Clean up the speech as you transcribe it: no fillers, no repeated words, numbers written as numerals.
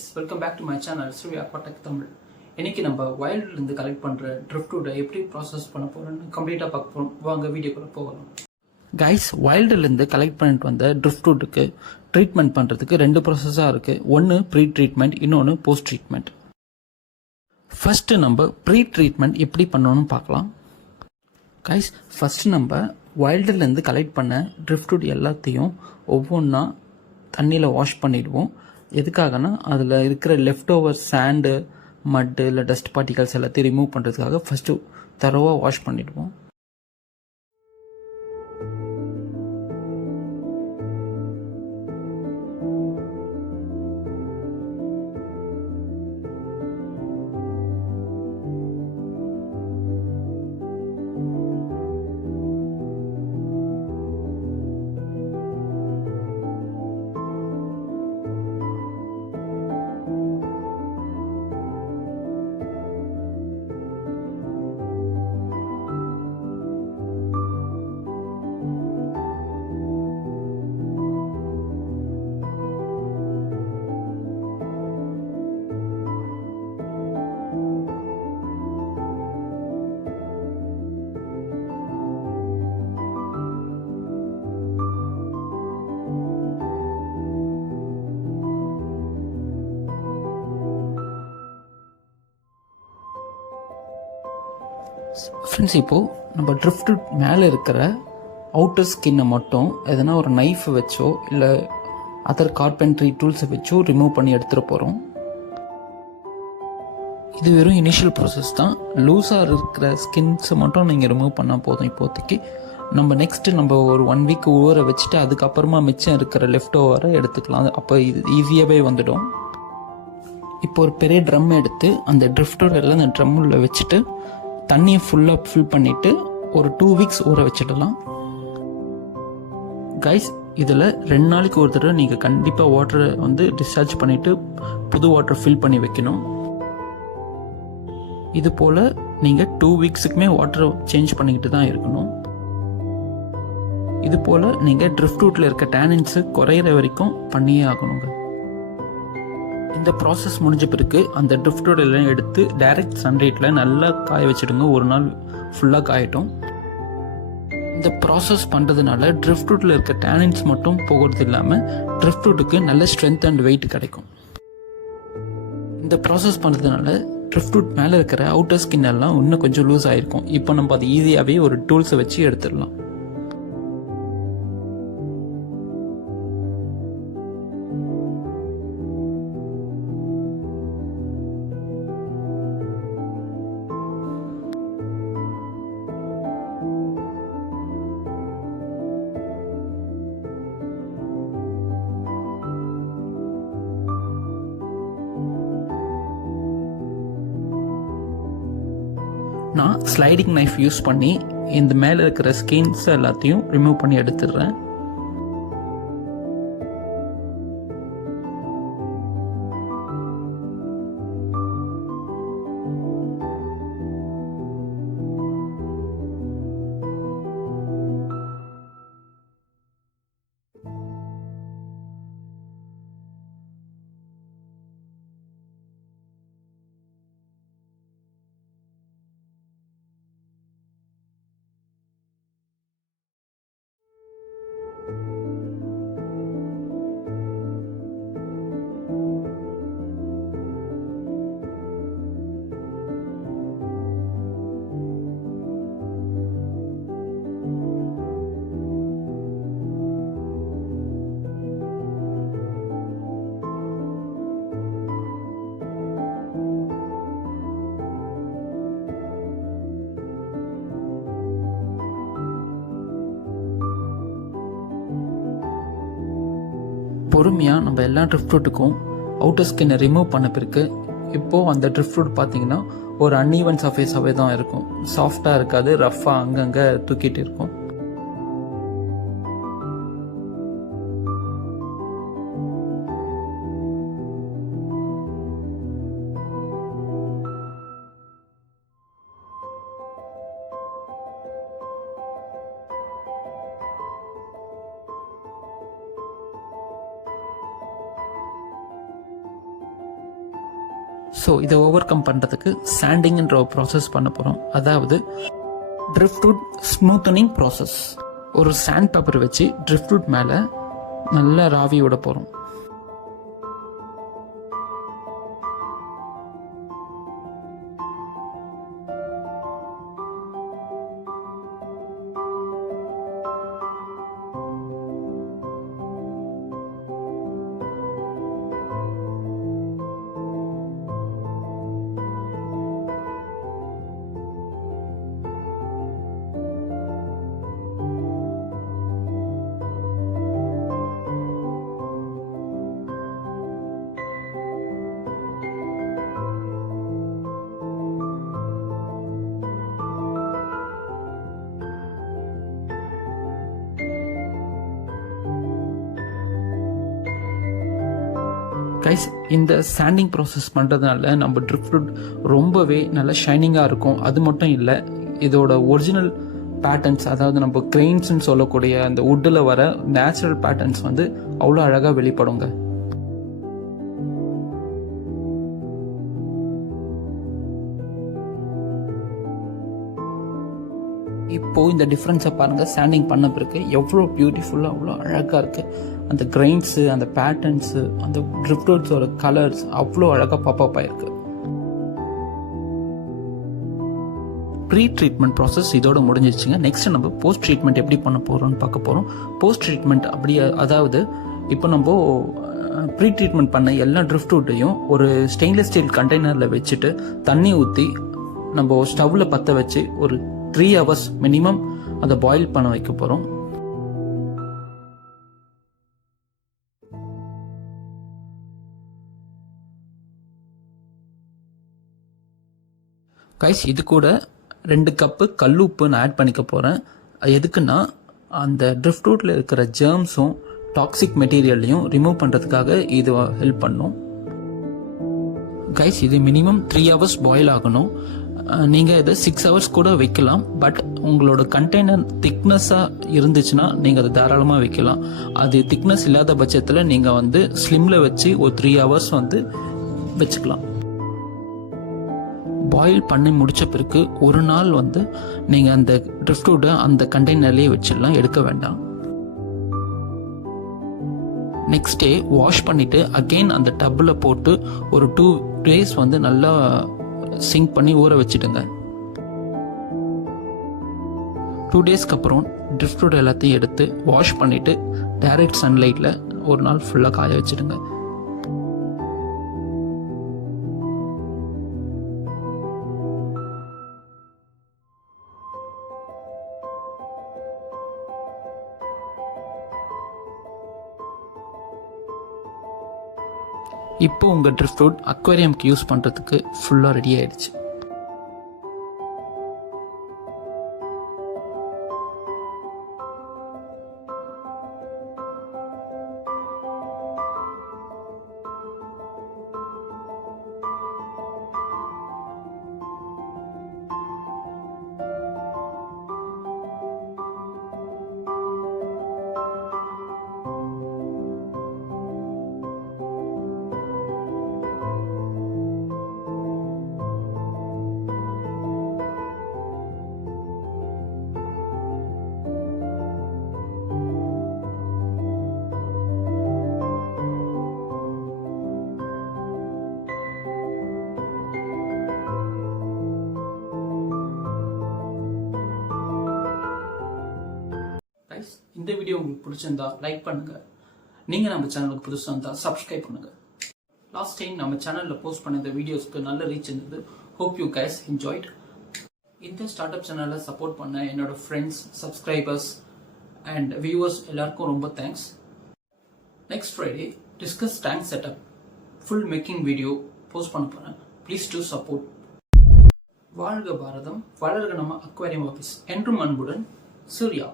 guys, welcome back to my channel Surya Aquatic Tamil. இன்னைக்கு நம்ம வைல்ட்ல இருந்து கலெக்ட் பண்ற driftwood எப்படி process பண்ண போறோம்னு கம்ப்ளீட்டா பார்க்க போறோம். வாங்க வீடியோக்குள்ள போகலாம். Guys, வைல்ட்ல இருந்து கலெக்ட் பண்ணிட்டு வந்த driftwoodக்கு ட்ரீட்மென்ட் பண்றதுக்கு ரெண்டு process-ஆ இருக்கு. ஒன்னு ப்ரீ ட்ரீட்மென்ட், இன்னொன்னு போஸ்ட் ட்ரீட்மென்ட். ஃபர்ஸ்ட் நம்ம ப்ரீ ட்ரீட்மென்ட் எப்படி பண்ணனும்னு பார்க்கலாம். Guys, ஃபர்ஸ்ட் நம்ம வைல்ட்ல இருந்து கலெக்ட் பண்ண driftwood எல்லாத்தையும் ஒவ்வொன்றா தண்ணியில் வாஷ் பண்ணிடுவோம். எதுக்காகனா அதில் இருக்கிற லெஃப்ட் ஓவர் சாண்டு, மட்டு இல்லை டஸ்ட் பார்ட்டிகல்ஸ் எல்லாத்தையும் ரிமூவ் பண்ணுறதுக்காக ஃபஸ்ட்டு தரோவாக வாஷ் பண்ணிடுவோம். ஃப்ரெண்ட்ஸ், இப்போது நம்ம ட்ரிஃப்ட்வுட் மேலே இருக்கிற அவுட்டர் ஸ்கின்னை மட்டும் எதனா ஒரு நைஃப் வச்சோ இல்லை அதர் கார்பென்ட்ரி டூல்ஸை வச்சோ ரிமூவ் பண்ணி எடுத்துகிட்டு போகிறோம். இது வெறும் இனிஷியல் ப்ராசஸ் தான். லூஸாக இருக்கிற ஸ்கின்ஸை மட்டும் நீங்கள் ரிமூவ் பண்ணால் போதும். இப்போதைக்கு நம்ம ஒரு 1 வீக் ஊற வச்சுட்டு அதுக்கப்புறமா மிச்சம் இருக்கிற லெஃப்ட் ஓவரை எடுத்துக்கலாம். அப்போ இது ஈஸியாகவே வந்துடும். இப்போ ஒரு பெரிய ட்ரம் எடுத்து அந்த ட்ரிஃப்ட்வுட் எல்லாம் அந்த ட்ரம்மில் வச்சுட்டு தண்ணியை ஃபுல்லாக ஃபில் பண்ணிவிட்டு ஒரு 2 வீக்ஸ் ஊற வச்சிடலாம். கைஸ், இதில் 2 நாளைக்கு ஒரு தடவை நீங்கள் கண்டிப்பாக வாட்டரை டிஸ்சார்ஜ் பண்ணிவிட்டு புது வாட்டர் ஃபில் பண்ணி வைக்கணும். இது போல் நீங்கள் 2 வீக்ஸுக்குமே வாட்டரை சேஞ்ச் பண்ணிக்கிட்டு தான் இருக்கணும். இது போல் நீங்கள் ட்ரிஃப்ட்வுட்டில் இருக்க டேனின்ஸு குறையிற வரைக்கும் பண்ணியே ஆகணுங்க. இந்த ப்ராசஸ் முடிஞ்ச பிறகு அந்த ட்ரிஃப்ட்வுட் எல்லாம் எடுத்து டைரக்ட் சன்லைட்டில் நல்லா காய வச்சுடுங்க. ஒரு நாள் ஃபுல்லாக காயட்டும். இந்த ப்ராசஸ் பண்ணுறதுனால ட்ரிஃப்ட்வுட்டில் இருக்க டேனின்ஸ் மட்டும் போகிறது இல்லாமல் ட்ரிஃப்ட்வுட்டுக்கு நல்ல ஸ்ட்ரென்த் அண்ட் வெயிட் கிடைக்கும். இந்த ப்ராசஸ் பண்ணுறதுனால ட்ரிஃப்ட்வுட் மேலே இருக்கிற அவுட்டர் ஸ்கின் எல்லாம் இன்னும் கொஞ்சம் லூஸ் ஆகிருக்கும். இப்போ நம்ம அது ஈஸியாகவே ஒரு டூல்ஸை வச்சு எடுத்துடலாம். நான் ஸ்லைடிங் நைஃப் யூஸ் பண்ணி இந்த மேலே இருக்கிற ஸ்கின்ஸ் எல்லாத்தையும் ரிமூவ் பண்ணி எடுத்துடுறேன். பொறுமையாக நம்ம எல்லா ட்ரிஃப்ட்வுட்டுக்கும் அவுட்டர் ஸ்கின்னை ரிமூவ் பண்ண பிறகு இப்போது அந்த ட்ரிஃப்ட்வுட் பார்த்தீங்கன்னா ஒரு அன்ஈவன் சர்ஃபேஸாகவே தான் இருக்கும். சாஃப்டாக இருக்காது, ரஃப்பாக அங்கங்கே தூக்கிட்டு இருக்கும். ஸோ இதை ஓவர் கம் பண்ணுறதுக்கு சாண்டிங்ன்ற ஒரு ப்ராசஸ் பண்ண போகிறோம். அதாவது ட்ரிஃப்ட்வுட் ஸ்மூத்தனிங் ப்ராசஸ். ஒரு சாண்ட் பேப்பர் வச்சு ட்ரிஃப்ட்வுட் மேலே நல்லா ராவி விட போகிறோம். கைஸ், இந்த சாண்டிங் ப்ராசஸ் பண்ணுறதுனால நம்ம ட்ரிஃப்ட்வுட் ரொம்பவே நல்லா ஷைனிங்காக இருக்கும். அது மட்டும் இல்லை, இதோட ஒரிஜினல் பேட்டர்ன்ஸ், அதாவது நம்ம கிரெயின்ஸ்ன்னு சொல்லக்கூடிய அந்த வுட்டில் வர நேச்சுரல் பேட்டர்ன்ஸ் வந்து அவ்வளோ அழகாக வெளிப்படுங்க. இப்போது இந்த டிஃப்ரென்ஸை பாருங்கள். சாண்டிங் பண்ண பிறகு எவ்வளோ பியூட்டிஃபுல்லாக அவ்வளோ அழகாக இருக்குது. அந்த கிரெயின்ஸு, அந்த பேட்டர்ன்ஸு, அந்த ட்ரிஃப்ட்வுட்ஸோட கலர்ஸ் அவ்வளோ அழகாக பாப்பப் ஆயிருக்கு. ப்ரீ ட்ரீட்மெண்ட் ப்ராசஸ் இதோட முடிஞ்சிச்சுங்க. நெக்ஸ்ட் நம்ம போஸ்ட் ட்ரீட்மெண்ட் எப்படி பண்ண போகிறோம்னு பார்க்க போகிறோம். போஸ்ட் ட்ரீட்மெண்ட் அப்படியே, அதாவது இப்போ நம்ம ப்ரீ ட்ரீட்மெண்ட் பண்ண எல்லா ட்ரிஃப்ட்வுட்டையும் ஒரு ஸ்டெயின்லெஸ் ஸ்டீல் கண்டெய்னரில் வச்சுட்டு தண்ணி ஊற்றி நம்ம ஸ்டவ்வில் பற்ற வச்சு ஒரு 3 hours மினிமம் அதை பாயில் பண்ண வைக்க போகிறோம். கைஸ், இது கூட 2 கப்பு கல்லுப்பு நான் ஆட் பண்ணிக்க போகிறேன். எதுக்குன்னா அந்த ட்ரிஃப்ட்வுட்டில் இருக்கிற ஜெர்ம்ஸும் டாக்ஸிக் மெட்டீரியல்லையும் ரிமூவ் பண்ணுறதுக்காக இது ஹெல்ப் பண்ணும். கைஸ், இது மினிமம் 3 hours பாயில் ஆகணும். நீங்கள் இதை 6 hours கூட வைக்கலாம். பட் உங்களோட கண்டெய்னர் திக்னஸாக இருந்துச்சுன்னா நீங்கள் அதை தாராளமாக வைக்கலாம். அது திக்னஸ் இல்லாத பட்சத்தில் நீங்கள் வந்து ஸ்லிம்மில் வச்சு ஒரு 3 hours வந்து வச்சுக்கலாம். பாயில் பண்ணி முடித்த பிறகு ஒரு நாள் வந்து நீங்கள் அந்த ட்ரிஃப்ட்வுட்டை அந்த கண்டெய்னர்லேயே வச்சிடலாம், எடுக்க வேண்டாம். நெக்ஸ்ட் டே வாஷ் பண்ணிவிட்டு அகெயின் அந்த டப்பில் போட்டு ஒரு 2 days வந்து நல்லா சிங்க் பண்ணி ஊற வச்சுடுங்க. 2 daysக்கு அப்புறம் ட்ரிஃப்ட்வுட் எல்லாத்தையும் எடுத்து வாஷ் பண்ணிவிட்டு டைரக்ட் சன்லைட்டில் ஒரு நாள் ஃபுல்லாக காய வச்சுடுங்க. இப்போ உங்கள் ட்ரிஃப்ட்வுட் அக்வேரியம்க்கு யூஸ் பண்ணுறதுக்கு ஃபுல்லாக ரெடி ஆயிடுச்சு. இந்த வீடியோ உங்களுக்கு பிடிச்சிருந்தா லைக் பண்ணுங்க. நீங்க நம்ம சேனலுக்கு புதுசாக இருந்தால் சப்ஸ்கிரைப் பண்ணுங்க. லாஸ்ட் டைம் நம்ம சேனலில் போஸ்ட் பண்ண இந்த வீடியோஸ்க்கு நல்ல ரீச் இருந்தது. Hope you guys enjoyed. இந்த ஸ்டார்ட் அப் சேனலில் சப்போர்ட் பண்ண என்னோட ஃப்ரெண்ட்ஸ், சப்ஸ்கிரைபர்ஸ் அண்ட் வியூவர்ஸ் எல்லாருக்கும் ரொம்ப thanks. Next Friday discuss tank setup full making video post பண்ண போகிறேன். Please to support. வாழ்க பாரதம், வளர்க நம்ம அக்வாரியம் ஆஃபீஸ். என்றும் அன்புடன், சூர்யா.